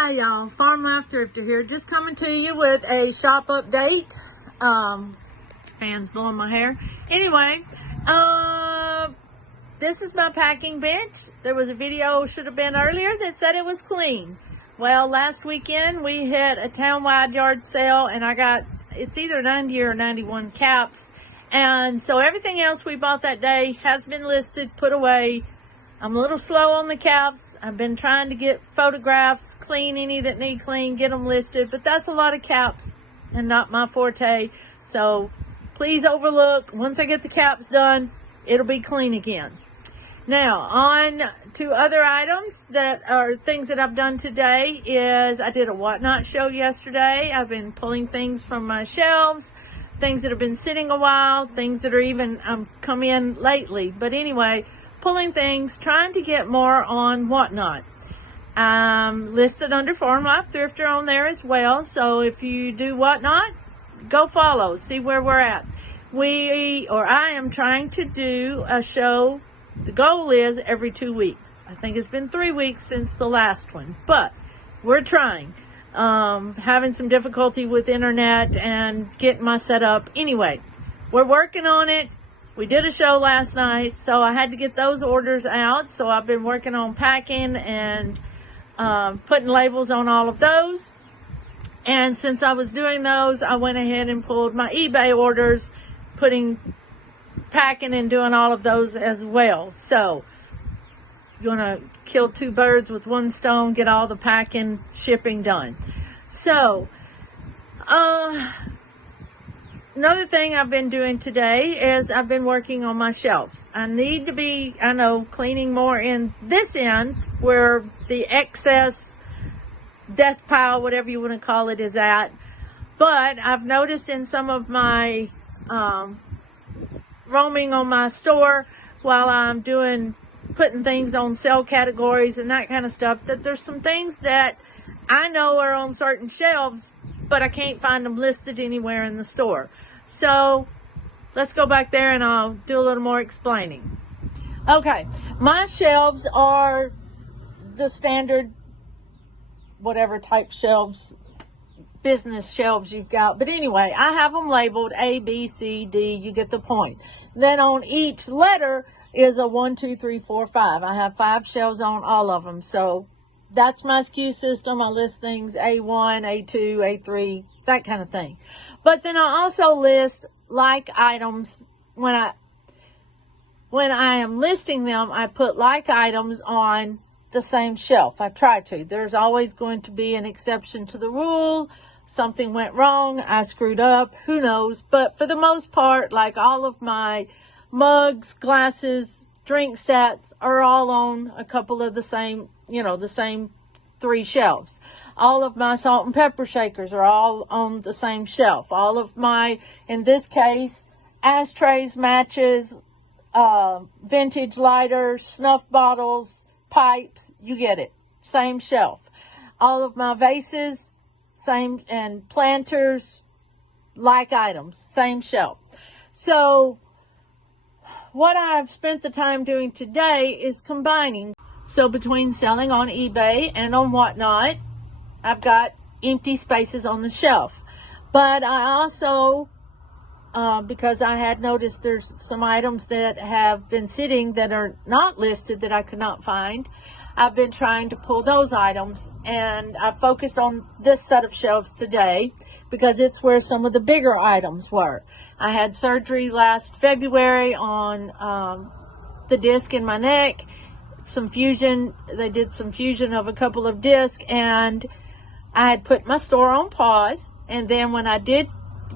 Hi y'all, FarmLifeThrifter here, just coming to you with a shop update. Fans blowing my hair. Anyway, this is my packing bench. There was a video, should have been earlier, that said it was clean. Well, last weekend we hit a town-wide yard sale and I got, it's either 90 or 91 caps. And so everything else we bought that day has been listed, put away. I'm a little slow on the caps. I've been trying to get photographs, clean any that need clean, get them listed, but that's a lot of caps and not my forte. So please overlook. Once I get the caps done, it'll be clean again. Now, on to other items that are things that I've done today is I did a whatnot show yesterday. I've been pulling things from my shelves, things that have been sitting a while, things that are even come in lately. But anyway, pulling things, trying to get more on whatnot. Listed under FarmLifeThrifter on there as well. So if you do whatnot, go follow, see where we're at. I am trying to do a show. The goal is every 2 weeks. I think it's been 3 weeks since the last one, but we're trying. Having some difficulty with internet and getting my setup. Anyway, we're working on it. We did a show last night, so I had to get those orders out. So I've been working on packing and putting labels on all of those. And since I was doing those, I went ahead and pulled my eBay orders, packing and doing all of those as well. So you're gonna kill two birds with one stone, get all the packing, shipping done. So, another thing I've been doing today is I've been working on my shelves. I need to be, cleaning more in this end where the excess death pile, whatever you want to call it, is at. But I've noticed in some of my roaming on my store while I'm putting things on sale categories and that kind of stuff, that there's some things that I know are on certain shelves, but I can't find them listed anywhere in the store. So let's go back there and I'll do a little more explaining. Okay, my shelves are the standard, whatever type shelves, business shelves you've got. But anyway, I have them labeled A, B, C, D. You get the point. Then on each letter is a 1, 2, 3, 4, 5. I have 5 shelves on all of them. So that's my SKU system. I list things A1, A2, A3, that kind of thing. But then I also list like items. When I am listing them, I put like items on the same shelf. I try to. There's always going to be an exception to the rule. Something went wrong. I screwed up. Who knows? But for the most part, like all of my mugs, glasses, drink sets are all on a couple of the same 3 shelves. All of my salt and pepper shakers are all on the same shelf. All of my, in this case, ashtrays, matches, vintage lighters, snuff bottles, pipes, you get it, same shelf. All of my vases, same, and planters, like items, same shelf. So what I've spent the time doing today is combining. So between selling on eBay and on whatnot, I've got empty spaces on the shelf. But I also, because I had noticed there's some items that have been sitting that are not listed that I could not find, I've been trying to pull those items. And I focused on this set of shelves today because it's where some of the bigger items were. I had surgery last February on the disc in my neck. Some fusion, they did some fusion of a couple of discs, and I had put my store on pause. And then when I did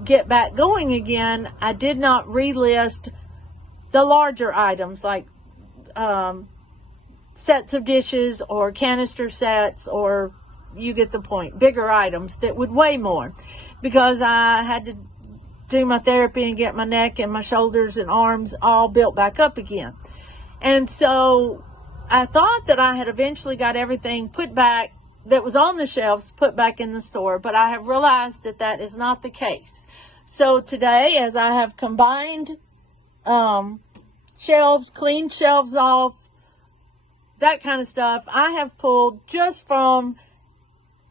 get back going again, I did not relist the larger items like sets of dishes or canister sets, or you get the point, bigger items that would weigh more, because I had to do my therapy and get my neck and my shoulders and arms all built back up again. And so I thought that I had eventually got everything put back that was on the shelves put back in the store, but I have realized that that is not the case. So today, as I have combined shelves, cleaned shelves off, that kind of stuff, I have pulled just from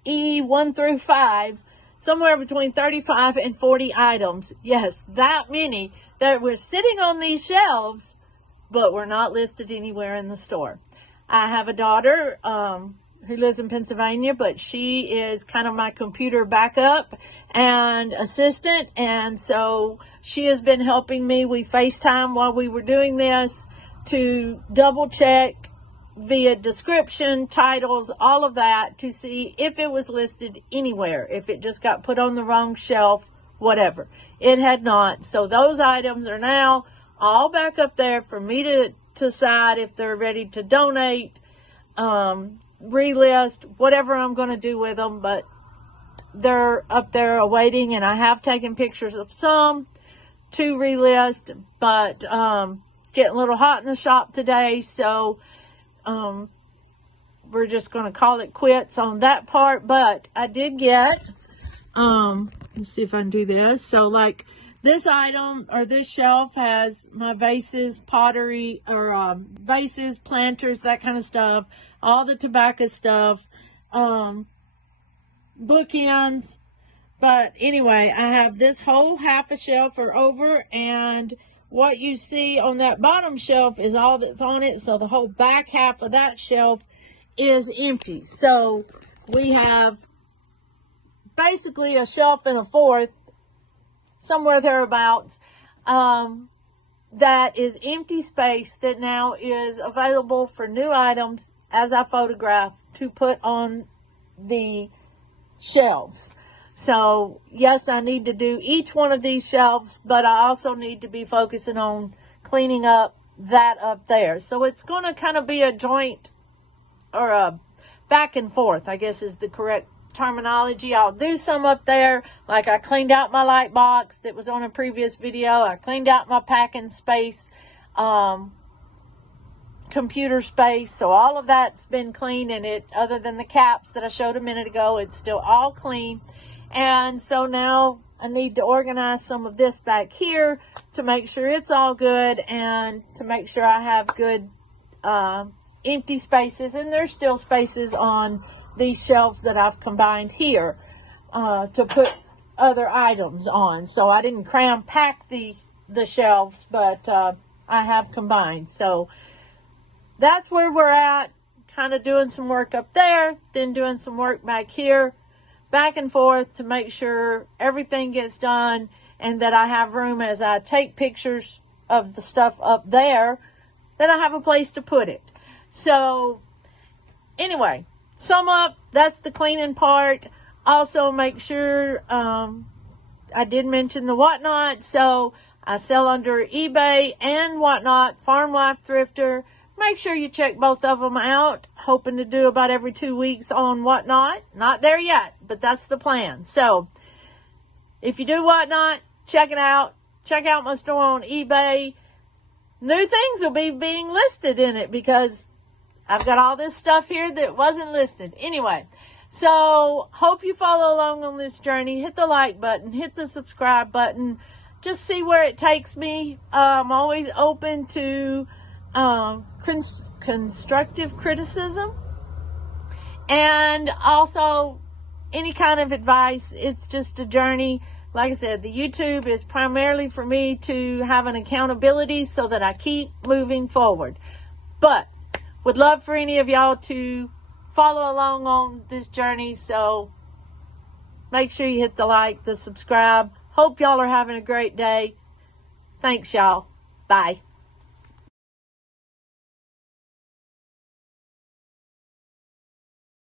E1 through 5, somewhere between 35 and 40 items. Yes, that many that were sitting on these shelves, but were not listed anywhere in the store. I have a daughter who lives in Pennsylvania, but she is kind of my computer backup and assistant, and so she has been helping me. We FaceTime while we were doing this to double check via description, titles, all of that, to see if it was listed anywhere, if it just got put on the wrong shelf, whatever. It had not. So those items are now all back up there for me to decide if they're ready to donate, relist, whatever I'm going to do with them. But they're up there awaiting, and I have taken pictures of some to relist, but getting a little hot in the shop today, so we're just going to call it quits on that part. But I did get, let's see if I can do this. So like this item or this shelf has my vases, pottery, or vases, planters, that kind of stuff, all the tobacco stuff, bookends. But anyway, I have this whole half a shelf or over, and what you see on that bottom shelf is all that's on it. So the whole back half of that shelf is empty. So we have basically a shelf and a fourth, somewhere thereabouts, that is empty space that now is available for new items as I photograph to put on the shelves. So yes, I need to do each one of these shelves, but I also need to be focusing on cleaning up that up there. So it's going to kind of be a joint, or a back and forth, I guess is the correct terminology. I'll do some up there, like I cleaned out my light box that was on a previous video. I cleaned out my packing space, computer space. So all of that's been clean, and it, other than the caps that I showed a minute ago, it's still all clean. And so now I need to organize some of this back here to make sure it's all good, and to make sure I have good empty spaces. And there's still spaces on these shelves that I've combined here to put other items on. So I didn't cram pack the shelves, but I have combined. So that's where we're at, kind of doing some work up there, then doing some work back here, back and forth, to make sure everything gets done, and that I have room as I take pictures of the stuff up there, that I have a place to put it. So anyway, sum up, that's the cleaning part. Also make sure, I did mention the Whatnot. So I sell under eBay and Whatnot, FarmLifeThrifter. Make sure you check both of them out. Hoping to do about every 2 weeks on Whatnot. Not there yet, but that's the plan. So if you do Whatnot, check it out. Check out my store on eBay. New things will be being listed in it, because I've got all this stuff here that wasn't listed. Anyway, so hope you follow along on this journey. Hit the like button, hit the subscribe button. Just see where it takes me. I'm always open to constructive criticism, and also any kind of advice. It's just a journey. Like I said, the YouTube is primarily for me to have an accountability so that I keep moving forward. But would love for any of y'all to follow along on this journey. So make sure you hit the like, the subscribe. Hope y'all are having a great day. Thanks, y'all. Bye.